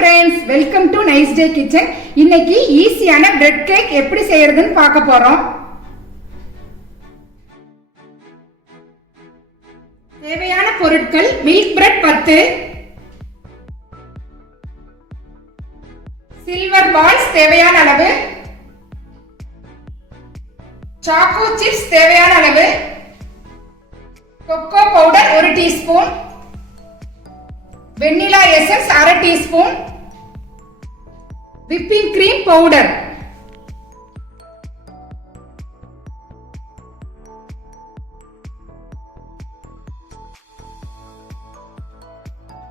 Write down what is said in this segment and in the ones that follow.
friends, welcome to Nice Day Kitchen. இன்னைக்கு ஈஸியான bread cake எப்படி செய்யறதுன்னு பார்க்க போறோம். தேவையான பொருட்கள் மில்க் பிரெட் 10, சில்வர் பால்ஸ் தேவையான அளவு, சாக்கோ சிப்ஸ் தேவையான அளவு, cocoa powder 1 teaspoon, vanilla essence 1/2 teaspoon, whipping cream powder.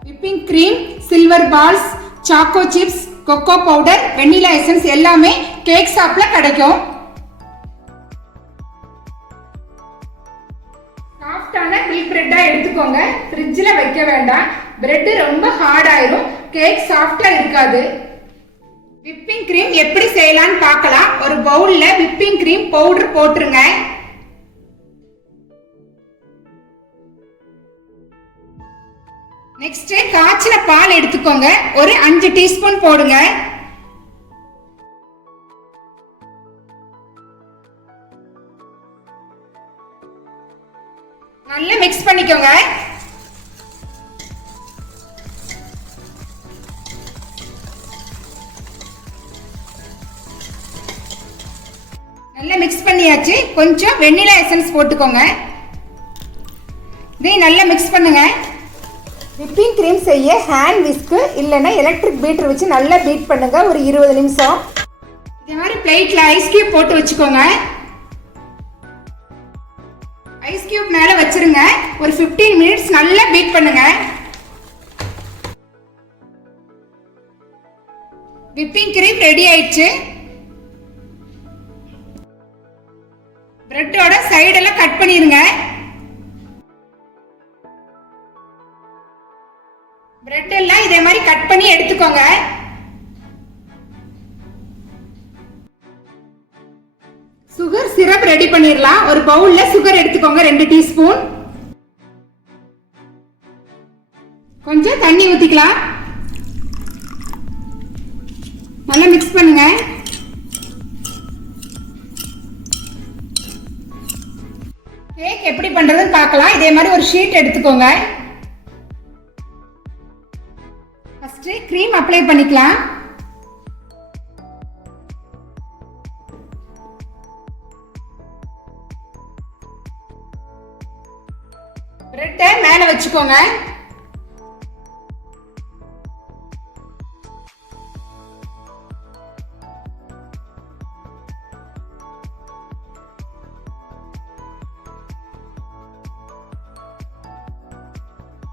Whipping cream, silver balls, choco chips, cocoa powder, vanilla essence எல்லாமே கேக் ஷாப்ல கிடைக்கும். சாஃப்டான மில்க் பிரெட்டா எடுத்துக்கோங்க. ஃப்ரிட்ஜ்ல வைக்க வேண்டாம். பிரெட் ரொம்ப ஹார்ட் ஆயிரும், கேக் சாஃப்டா இருக்காது. விப்பிங் கிரீம் எப்படி செய்யலாம்னு பார்க்கலாம். ஒரு பவுல்ல விப்பிங் கிரீம் பவுடர் போட்டுருங்க. நெக்ஸ்ட் காய்ச்சின பால் எடுத்துக்கோங்க. ஒரு 5 டீஸ்பூன் போடுங்க. நல்லா மிக்ஸ் பண்ணிக்கோங்க. நல்லா மிக்ஸ் பண்ணியாச்சு. கொஞ்சம் வெண்ணிலா எசன்ஸ் போட்டுக்கோங்க. இதை நல்லா மிக்ஸ் பண்ணுங்க. விப்பிங் கிரீம் செய்ய ஹேண்ட் விஸ்க் இல்லைன்னா எலக்ட்ரிக் பீட்டர் வச்சு நல்லா பீட் பண்ணுங்க. ஒரு 20 நிமிஷம். இதே மாதிரி பிளேட்ல ஐஸ் கியூப் போட்டு வச்சுக்கோங்க. ஐஸ் கியூப் மேல வச்சிருங்க. ஒரு 15 மினிட்ஸ் நல்லா பீட் பண்ணுங்க. விப்பிங் கிரீம் ரெடி ஆயிடுச்சு. பிரெட்டோட சைடெல்லாம் கட் பண்ணிருங்க. பிரெட் எல்லாம் இதே மாதிரி கட் பண்ணி எடுத்துக்கோங்க. சுகர் சிரப் ரெடி பண்ணிடலாம். ஒரு பவுல்ல சுகர் எடுத்துக்கோங்க. 2 டீஸ்பூன். கொஞ்சம் தண்ணி ஊத்திக்கலாம். நல்லா மிக்ஸ் பண்ணுங்க. கேக் எப்படி பண்றதுன்னு பார்க்கலாம். இதே மாதிரி ஒரு ஷீட் எடுத்துக்கோங்க. ஃபர்ஸ்ட் கிரீம் அப்ளை பண்ணிக்கலாம். பிரெட்டை மேல வச்சுக்கோங்க.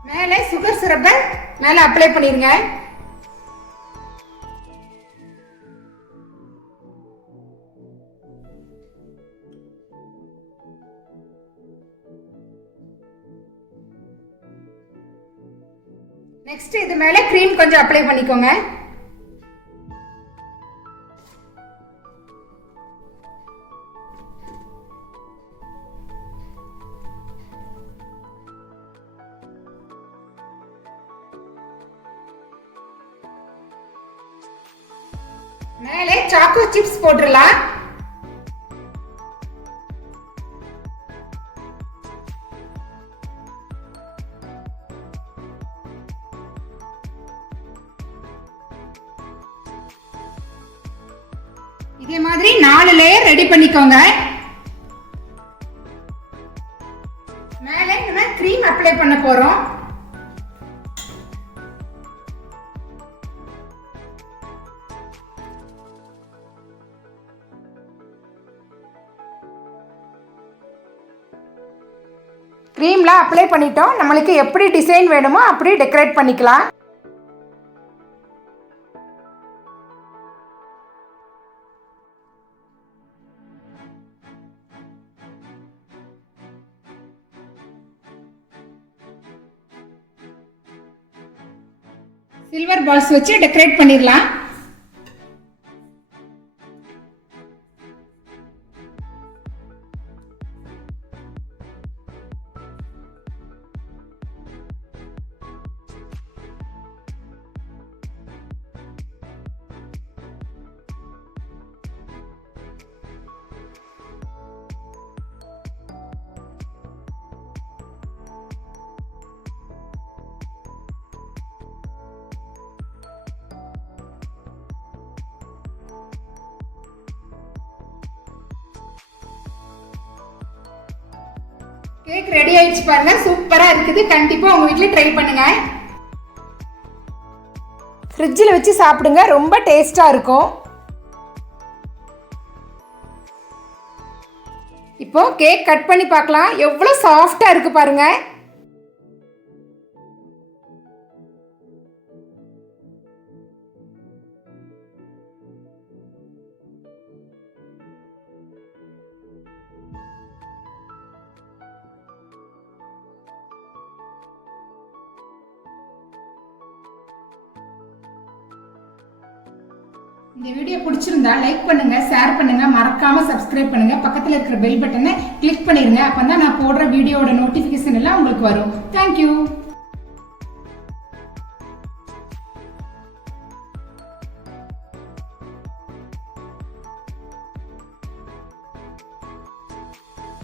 மேலே சுகர் சிரப்பை மேல அப்ளை பண்ணிருங்க. நெக்ஸ்ட் இது மேல கிரீம் கொஞ்சம் அப்ளை பண்ணிக்கோங்க. மேலே சாக்கோ சிப்ஸ் போட்டுடலாம். இதே மாதிரி 4 லேயர் ரெடி பண்ணிக்கோங்க. மேலே நம்ம கிரீம் அப்ளை பண்ண போறோம். கிரீம்லாம் அப்ளை பண்ணிட்டோம். நம்மளுக்கு எப்படி டிசைன் வேணுமோ அப்படி டெக்கரேட் பண்ணிக்கலாம். சில்வர் பால்ஸ் வச்சு டெக்கரேட் பண்ணிடலாம். கேக் ரெடி ஆயிடுச்சு பாருங்க, சூப்பரா இருக்குது. கண்டிப்பா உங்க வீட்ல ட்ரை பண்ணுங்க. ஃப்ரிட்ஜில் வச்சு சாப்பிடுங்க, ரொம்ப டேஸ்டா இருக்கும். இப்போ கேக் கட் பண்ணி பார்க்கலாம். எவ்வளவு சாஃப்டா இருக்கு பாருங்க. இந்த வீடியோ பிடிச்சிருந்தா லைக் பண்ணுங்க, ஷேர் பண்ணுங்க, மறக்காம சப்ஸ்கிரைப் பண்ணுங்க, பக்கத்துல இருக்கிற பெல் பட்டனை கிளிக் பண்ணிருங்க. அப்பதான் நான் போடுற வீடியோட நோட்டிபிகேஷன் எல்லாம் உங்களுக்கு வரும். தேங்க்யூ.